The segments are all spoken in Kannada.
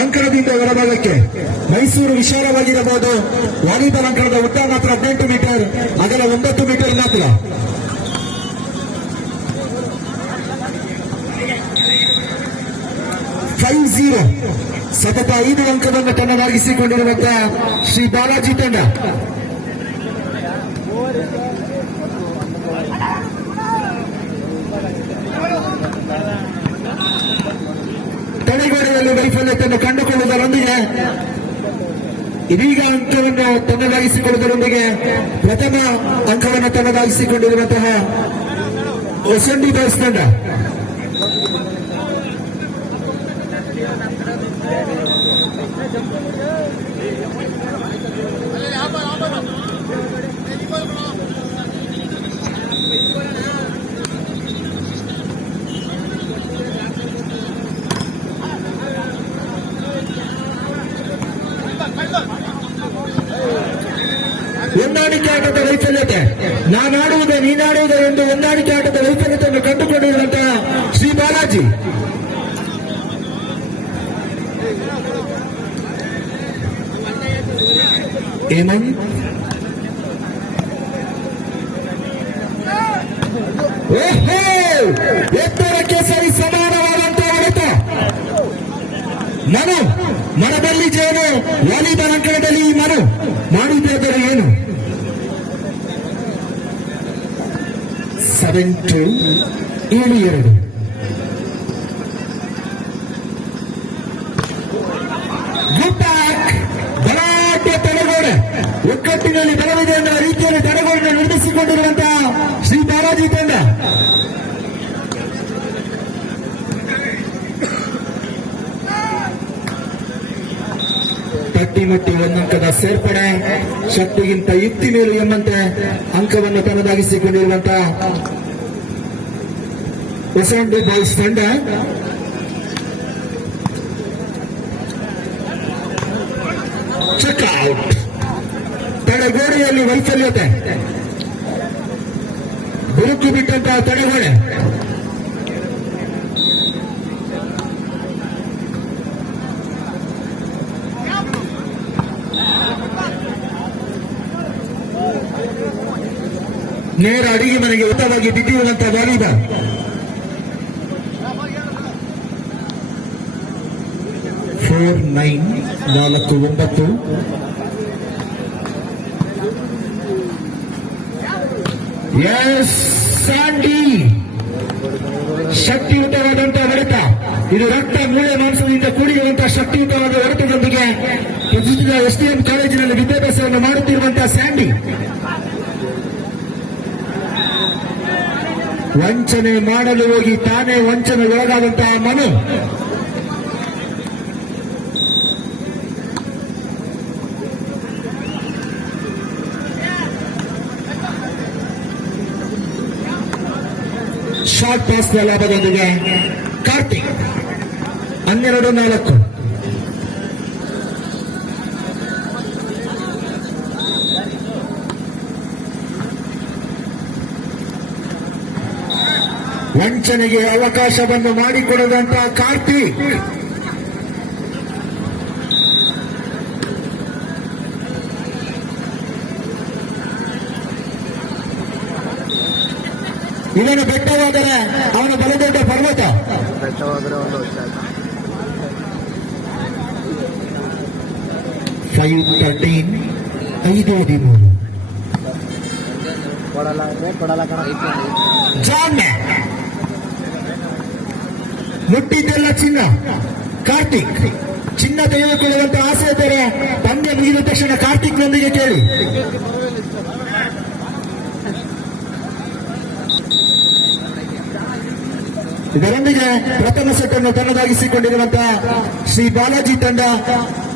ಅಂಕಣದಿಂದ ಹೊರಭಾಗಕ್ಕೆ ಮೈಸೂರು ವಿಶಾಲವಾಗಿರಬಹುದು. ವಾಲಿಬಾಲ್ ಅಂಕಣದ ಉದ್ದ ಮಾತ್ರ 18 ಮೀಟರ್, ಅಗಲ 9 ಮೀಟರ್ ಮಾತ್ರ. ಸತತ 5 ಅಂಕವನ್ನು ತನ್ನದಾಗಿಸಿಕೊಂಡಿರುವಂತಹ ಶ್ರೀ ಬಾಲಾಜಿ ತಂಡ. ತಡೆಗೋಡೆಯಲ್ಲಿ ವೈಫಲ್ಯತೆಯನ್ನು ಕಂಡುಕೊಳ್ಳುವುದರೊಂದಿಗೆ ಇದೀಗ ಅಂಕವನ್ನು ತನ್ನದಾಗಿಸಿಕೊಳ್ಳುವುದರೊಂದಿಗೆ ಪ್ರಥಮ ಅಂಕವನ್ನು ತನ್ನದಾಗಿಸಿಕೊಂಡಿರುವಂತಹ ಹೊಸಂಡಿ ಬಾಯ್ಸ್ ತಂಡ. ಹೊಂದಾಣಿಕೆ ಆಟದ ವೈಫಲ್ಯತೆ, ನಾನಾಡುವುದೇ ನೀನಾಡುವುದೇ ಎಂದು ಹೊಂದಾಣಿಕೆ ಆಟದ ವೈಫಲ್ಯತೆಯನ್ನು ಕಂಡುಕೊಂಡಿರುವಂತಹ ಶ್ರೀ ಬಾಲಾಜಿ. ಹೇಮಂತ್ ಎತ್ತರಕ್ಕೆ ಸರಿ ಸಮಾನವಾದಂತಹ ಹೊಡೆತ. ಮನು ಮನದಲ್ಲಿ ಜೇನು, ವಾಲಿಬಾಲ್ ಅಂಕಣದಲ್ಲಿ ಈ ಮನು ಮಾಡಿದ್ದಾದರೆ ಏನು? 7-2 ಬಲಾಢ್ಯ ತಡೆಗೋಡೆ ಒಕ್ಕಟ್ಟಿನಲ್ಲಿ ಬರಲಿದೆ ಎನ್ನುವ ರೀತಿಯಲ್ಲಿ ತಡೆಗೋಡೆ ನಿರ್ಮಿಸಿಕೊಂಡಿರುವಂತಹ ಶ್ರೀ ಬಾಲಾಜಿ ತಂಡ. ತಟ್ಟಿಮಟ್ಟಿ ಒಂದಂಕದ ಸೇರ್ಪಡೆ, ಶಕ್ತಿಗಿಂತ ಯುಕ್ತಿ ಮೇಲು ಎಂಬಂತೆ ಅಂಕವನ್ನು ತನ್ನದಾಗಿಸಿಕೊಂಡಿರುವಂತಹ ಹೊಸಂಡಿ ಬಾಯ್ಸ್ ತಂಡ. ಚೆಕ್ಔಟ್. ತಡೆಗೋಡೆಯಲ್ಲಿ ವೈಫಲ್ಯತೆ, ಬಿರುಕು ಬಿಟ್ಟಂತಹ ತಡೆಗೋಡೆ. ನೇರ ಅಡಿಗೆ ಮನೆಗೆ ಉತ್ತಮವಾಗಿ ಬಿದ್ದಿರುವಂತಹ ವಾಲಿಬಾಲ್. Four 9 S Sandy. ಶಕ್ತಿಯುತವಾದಂತಹ ಹೊಡೆತ. ಇದು ರಕ್ತ ಮೂಳೆ ಮಾಂಸದಿಂದ ಕೂಡಿರುವಂತಹ ಶಕ್ತಿಯುತವಾದ ಹೊಡೆತದೊಂದಿಗೆ ಎಸ್ಡಿಎಂ ಕಾಲೇಜಿನಲ್ಲಿ ವಿದ್ಯಾಭ್ಯಾಸವನ್ನು ಮಾಡುತ್ತಿರುವಂತಹ ಸ್ಯಾಂಡಿ. ವಂಚನೆ ಮಾಡಲು ಹೋಗಿ ತಾನೇ ವಂಚನೆಗೊಳಗಾದಂತಹ ಮನು. ಶಾರ್ಟ್ ಪಾಸ್ನ ಲಾಭದೊಂದಿಗೆ ಕಾರ್ತಿಕ್ 12-4. ವಂಚನೆಗೆ ಅವಕಾಶವನ್ನು ಮಾಡಿಕೊಡದಂತಹ ಕಾರ್ತಿಕ್. ಇವನು ಬೆಟ್ಟವಾದರೆ ಅವನ ಬಲದೊಡ್ಡ ಪರ್ವತ. 5-13 ಜಾನ್ ಮುಟ್ಟಿದ್ದೆಲ್ಲ ಚಿನ್ನ. ಕಾರ್ತಿಕ್ ಚಿನ್ನ ತೆಗೆದುಕೊಳ್ಳುವಂತ ಆಸೆ ಇದ್ದರೆ ಪಂದ್ಯ ಮುಗಿದ ತಕ್ಷಣ ಕಾರ್ತಿಕ್ನೊಂದಿಗೆ ಕೇಳಿ. ಇದರೊಂದಿಗೆ ಪ್ರಥಮ ಸೆಟ್ ಅನ್ನು ತನ್ನದಾಗಿಸಿಕೊಂಡಿರುವಂತಹ ಶ್ರೀ ಬಾಲಾಜಿ ತಂಡ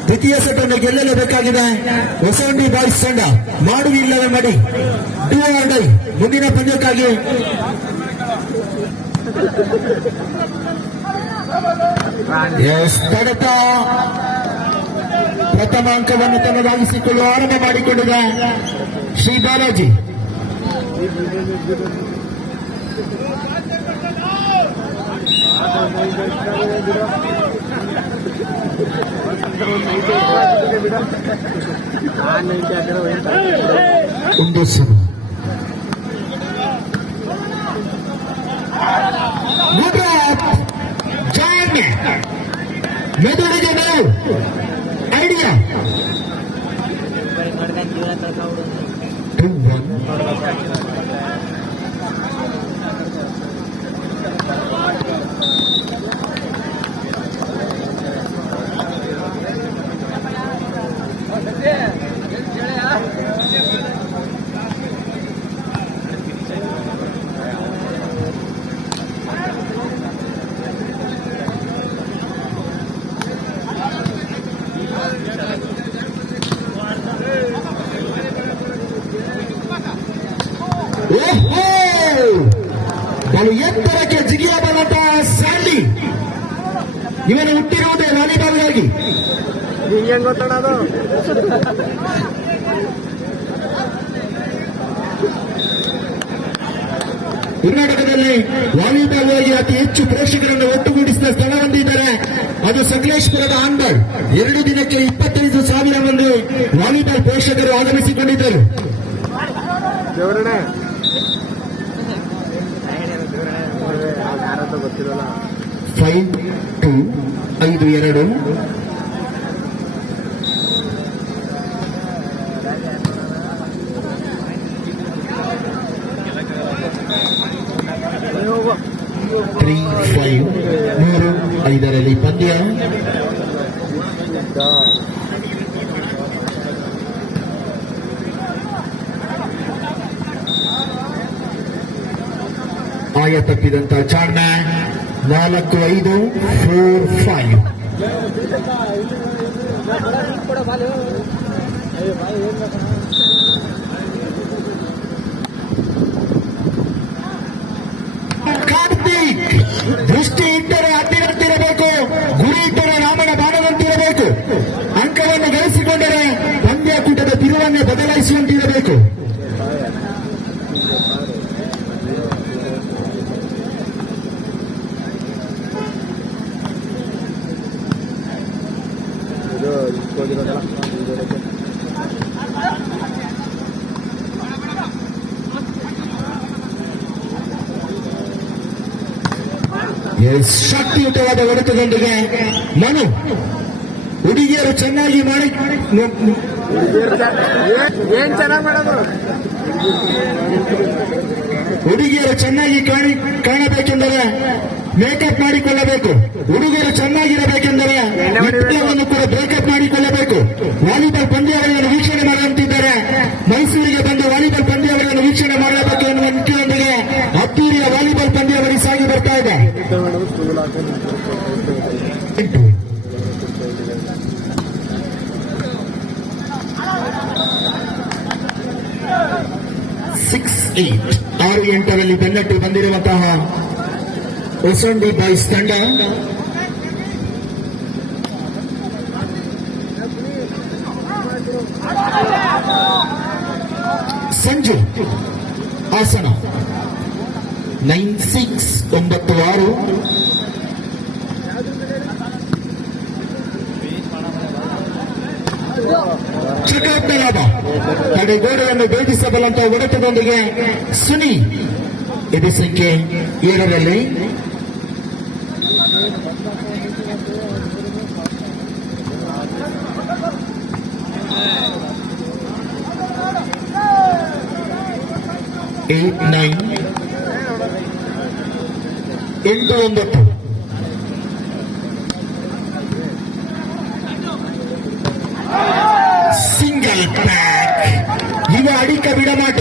ದ್ವಿತೀಯ ಸೆಟ್ ಅನ್ನು ಗೆಲ್ಲಲೇಬೇಕಾಗಿದೆ ಹೊಸಂಡಿ ಬಾಯ್ಸ್ ತಂಡ. ಮಾಡುವಿಲ್ಲವೇ ಮಾಡಿ, ಡೂ ಆರ್ ಡೈ ಮುಂದಿನ ಪಂದ್ಯಕ್ಕಾಗಿ. ತಡತ ಪ್ರಥಮ ಅಂಕವನ್ನು ತನ್ನದಾಗಿಸಿಕೊಳ್ಳಲು ಆರಂಭ ಮಾಡಿಕೊಂಡಿದೆ ಶ್ರೀ ಬಾಲಾಜಿ. ಒಂದು ಸಲ ಮೆದುಳಿಗೆ ನಾವು ಐಡಿಯಾ 2-1. ಬಲು ಎತ್ತರಕ್ಕೆ ಜಿಗಿಯಬಲ್ಲಂತ ಸ್ಯಾಂಡಿ. ಇವನು ಹುಟ್ಟಿರುವುದೇ ವಾಲಿಬಾಲ್ಗಾಗಿ. ಹೆಂಗ್ ಗೊತ್ತಣ ಅದು? ಕರ್ನಾಟಕದಲ್ಲಿ ವಾಲಿಬಾಲ್ಗಾಗಿ ಅತಿ ಹೆಚ್ಚು ಪ್ರೇಕ್ಷಕರನ್ನು ಒಟ್ಟುಗೂಡಿಸಿದ ಸ್ಥಳ ಹೊಂದಿದ್ದಾರೆ. ಅದು ಸಕಲೇಶ್ಪುರದ ಆಂಬಾಳ್. 2 ದಿನಕ್ಕೆ 25,000 ಮಂದಿ ವಾಲಿಬಾಲ್ ಪ್ರೇಕ್ಷಕರು ಆಗಮಿಸಿಕೊಂಡಿದ್ದರು. 5-2-5-2. ತ್ರೀ 3-5 ಪಂದ್ಯ. ಆಯ ತಪ್ಪಿದಂತ ಚಾಣ್ಣ 4-5 4-5. ಕಾರ್ತಿಕ್ ದೃಷ್ಟಿ ಇಟ್ಟರೆ ಹತ್ತಿರತ್ತಿರಬೇಕು, ಗುರಿ ಇಟ್ಟರೆ ರಾಮನ ಬಾಣದಂತಿರಬೇಕು. ಅಂಕವನ್ನು ಗಳಿಸಿಕೊಂಡರೆ ಪಂದ್ಯಕೂಟದ ತಿರುವನ್ನೇ ಬದಲಾಯಿಸುವಂತಿರಬೇಕು. ಶಕ್ತಿಯುತವಾದ ಹೊಡೆತದೊಂದಿಗೆ ಮನು. ಹುಡುಗಿಯರು ಚೆನ್ನಾಗಿ ಮಾಡಿ ಏನ್ ಚೆನ್ನಾಗಿ ಮಾಡೋದು. ಹುಡುಗಿಯರು ಚೆನ್ನಾಗಿ ಕಾಣಬೇಕೆಂದರೆ ಮೇಕಪ್ ಮಾಡಿಕೊಳ್ಳಬೇಕು. ಹುಡುಗರು ಚೆನ್ನಾಗಿರಬೇಕೆಂದರೆ ಎಲ್ಲವನ್ನು ಕೂಡ ಬ್ರೇಕಪ್ ಮಾಡಿಕೊಳ್ಳಬೇಕು. ವಾಲಿಬಾಲ್ ಪಂದ್ಯಾವಳಿಯನ್ನು ವೀಕ್ಷಣೆ ಮಾಡುವಂತಿದ್ದಾರೆ. ಮೈಸೂರಿಗೆ ಬಂದು ವಾಲಿಬಾಲ್ ಪಂದ್ಯಾವಳಿಯನ್ನು ವೀಕ್ಷಣೆ ಮಾಡಬೇಕು ಎನ್ನುವ ನಿಟ್ಟಿನೊಂದಿಗೆ ಅದ್ದೂರಿಯ ವಾಲಿಬಾಲ್ ಪಂದ್ಯಾವಳಿ ಸಾಗಿ ಬರ್ತಾ ಇದೆ. 6-8 6-8ರಲ್ಲಿ ಬೆನ್ನಟ್ಟಿ ಬಂದಿರುವಂತಹ ಹೊಸಂಡಿ ಬಾಯ್ಸ್ ತಂಡ. ಸಂಜು ಹಾಸನ 9-6 9-6. ಚಕ್ರಾತ್ಮ ಲಾಭ. ತಡೆಗೋಡೆಯನ್ನು ಭೇದಿಸಬಲ್ಲಂತ ಹೊಡೆತದೊಂದಿಗೆ ಸುನಿ ಇದು ಸಂಖ್ಯೆ 7ರಲ್ಲಿ. ಏಟ್ 9 8-9. Single pack. ಇವ ಅಡಿಕ ಬಿಡಮಾಟ.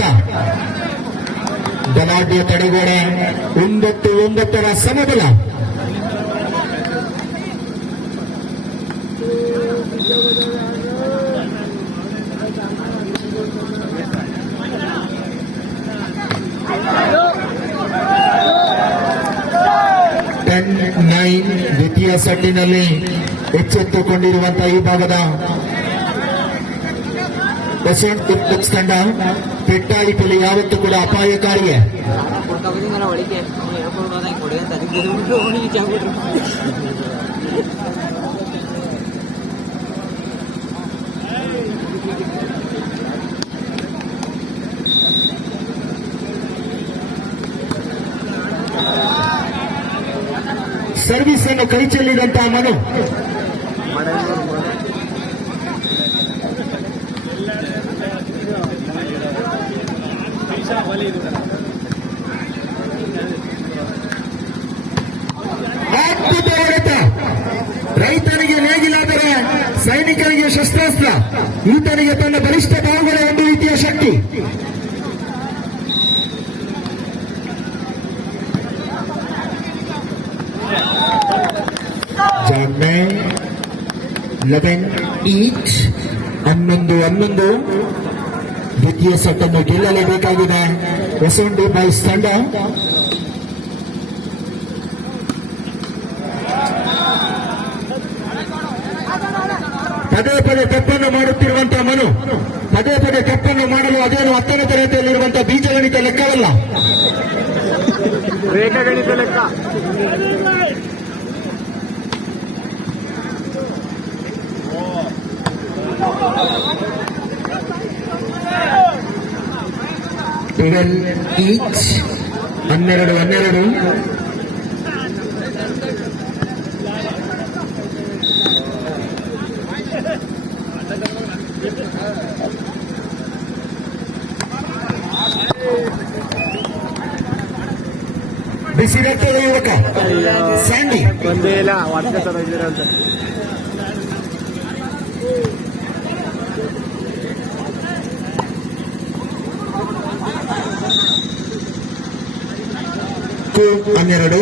ಬಲಾಢ್ಯ ತಡೆಗೋಡೆ 9-9ರ ಸಮಬಲ. ದ್ವಿತೀಯ ಸೆಟ್ಟಿನಲ್ಲಿ ಎಚ್ಚೆತ್ತುಕೊಂಡಿರುವಂತಹ ಈ ಭಾಗದ ಬಸವನ್ ಟಿಪ್ಸ್ ತಂಡ ಪೆಟ್ಟಾಯಿಕಲಿ ಯಾವತ್ತೂ ಕೂಡ ಅಪಾಯಕಾರಿಯೇ. ಸರ್ವಿಸ್ ಅನ್ನು ಕೈ ಚೆಲ್ಲಿದಂತಹ ಮನು ಅದ್ಭುತ ಹೊಡೆತ. ರೈತನಿಗೆ ನೇಗಿಲಾದರೆ ಸೈನಿಕರಿಗೆ ಶಸ್ತ್ರಾಸ್ತ್ರ. ಈತನಿಗೆ ತನ್ನ ಬಲಿಷ್ಠ ಬಾಹುಗಳ ಒಂದು ರೀತಿಯ ಶಕ್ತಿ. ಜಾನ್ಮೆ 11 ಈಚ್ 11 ದ್ವಿತೀಯ ಸೆಟ್ ಅನ್ನು ಗೆಲ್ಲಲೇಬೇಕಾಗಿದೆ ಹೊಸಂಡಿ ಬಾಯ್ಸ್ ತಂಡ. ಪದೇ ಪದೇ ತಪ್ಪನ್ನು ಮಾಡುತ್ತಿರುವಂತಹ ಮನು, ಪದೇ ಪದೇ ತಪ್ಪನ್ನು ಮಾಡಲು ಅದೇನು 10ನೇ ತರಗತಿಯಲ್ಲಿರುವಂತಹ ಬೀಜಗಣಿತ ಲೆಕ್ಕವಲ್ಲ, ರೇಖಾಗಣಿತ ಲೆಕ್ಕ. ಈಚ್ 12 ಬಿಸಿ ರಕ್ತದ ಯುವಕ ಸ್ಯಾಂಡಿ ಒಂದೇ ಇಲ್ಲ ವರ್ಷ ತರ ಇದ್ದೀರಂತ. ಹನ್ನೆರಡು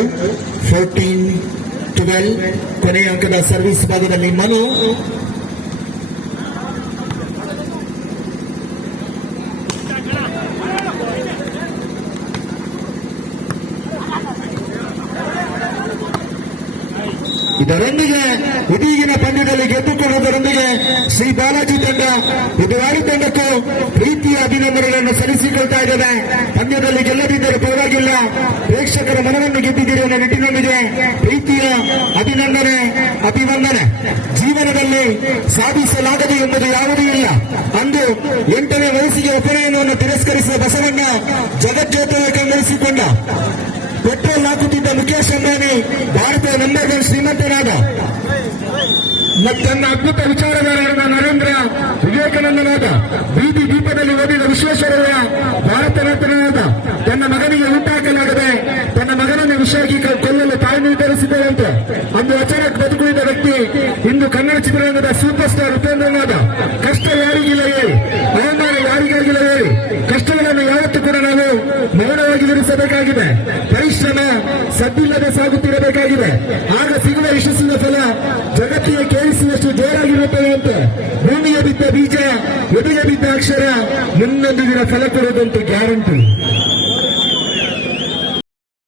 14-12 ಕೊನೆಯ ಅಂಕದ ಸರ್ವಿಸ್ ಭಾಗದಲ್ಲಿ ಮನು ಇದರೊಂದಿಗೆ ಇದೀಗಿನ ಪಂದ್ಯದಲ್ಲಿ ಗೆದ್ದುಕೊಳ್ಳುವುದರೊಂದಿಗೆ ಶ್ರೀ ಬಾಲಾಜಿ ತಂಡ ಬುಧವಾರಿ ತಂಡಕ್ಕೂ ಪ್ರೀತಿಯ ಅಭಿನಂದನೆಗಳನ್ನು ಸಲ್ಲಿಸಿಕೊಳ್ತಾ ಇದ್ದೇವೆ. ಪಂದ್ಯದಲ್ಲಿ ಗೆಲ್ಲದಿದ್ದರೂ ಪರವಾಗಿಲ್ಲ, ಪ್ರೇಕ್ಷಕರ ಮನವನ್ನು ಗೆದ್ದಿದ್ದೀರಿ ಅನ್ನೋ ನಿಟ್ಟಿನೊಂದಿಗೆ ಪ್ರೀತಿಯ ಅಭಿನಂದನೆ ಅಭಿವಂದನೆ. ಜೀವನದಲ್ಲಿ ಸಾಧಿಸಲಾಗದು ಎಂಬುದು ಯಾವುದೂ ಇಲ್ಲ. ಅಂದು 8ನೇ ವಯಸ್ಸಿಗೆ ಉಪನಯನವನ್ನು ತಿರಸ್ಕರಿಸಿದ ಬಸವಣ್ಣ ಜಗಜ್ಯೋತಿಯ ಕಂಗೊಳಿಸಿಕೊಂಡ. ಪೆಟ್ರೋಲ್ ಹಾಕುತ್ತಿದ್ದ ಮುಖೇಶ್ ಅಂಬಾನಿ ಭಾರತದ ನಂಬರ್ 1 ಶ್ರೀಮಂತನಾದ. ತನ್ನ ಅದ್ಭುತ ವಿಚಾರಧಾರೆಯಾದ ನರೇಂದ್ರ ವಿವೇಕಾನಂದನಾದ. ಬೀದಿ ದೀಪದಲ್ಲಿ ಓದಿದ ವಿಶ್ವೇಶ್ವರಯ್ಯ ಭಾರತ ರತ್ನನಾದ. ತನ್ನ ಮಗನಿಗೆ ಊಟ ಹಾಕಲಾಗದೆ ತನ್ನ ಮಗನನ್ನು ವಿಷಯಾಗಿ ಕೊಲ್ಲಲು ತಾಯಿ ನಿರ್ಧರಿಸಿದರಂತೆ. ಅಂದು ಅಚಾನಕ್ ಬದುಕುಳಿದ ವ್ಯಕ್ತಿ ಇಂದು ಕನ್ನಡ ಚಿತ್ರರಂಗದ ಸೂಪರ್ ಸ್ಟಾರ್ ಉಪೇಂದ್ರನಾದ. ಕಷ್ಟ ಯಾರಿಗಿಲ್ಲ ಹೇಳಿ, ಅವಮಾನ ಯಾರಿಗಾಗಿಲ್ಲ ಹೇಳಿ, ಕಷ್ಟಗಳನ್ನು ಯಾವತ್ತೂ ಕೂಡ ನಾವು ಮೌನವಾಗಿ ವಿಧಿಸಬೇಕಾಗಿದೆ. ಪರಿಶ್ರಮ ಸದ್ದಿಲ್ಲದೆ ಸಾಗುತ್ತಿರಬೇಕಾಗಿದೆ. ಆಗ ಸಿಗುವ ಯಶಸ್ಸಿನ ಫಲ ಜಗತ್ತಿಗೆ ಕೇಳಿಸುವಷ್ಟು ಜೋರಾಗಿರುತ್ತದೆ ಅಂತ. ಭೂಮಿಗೆ ಬಿದ್ದ ಬೀಜ, ಎದೆಗೆ ಬಿದ್ದ ಅಕ್ಷರ, ಮುಂದೊಂದು ದಿನ ಫಲ ಕೊಡೋದಂತೂ ಗ್ಯಾರಂಟಿ.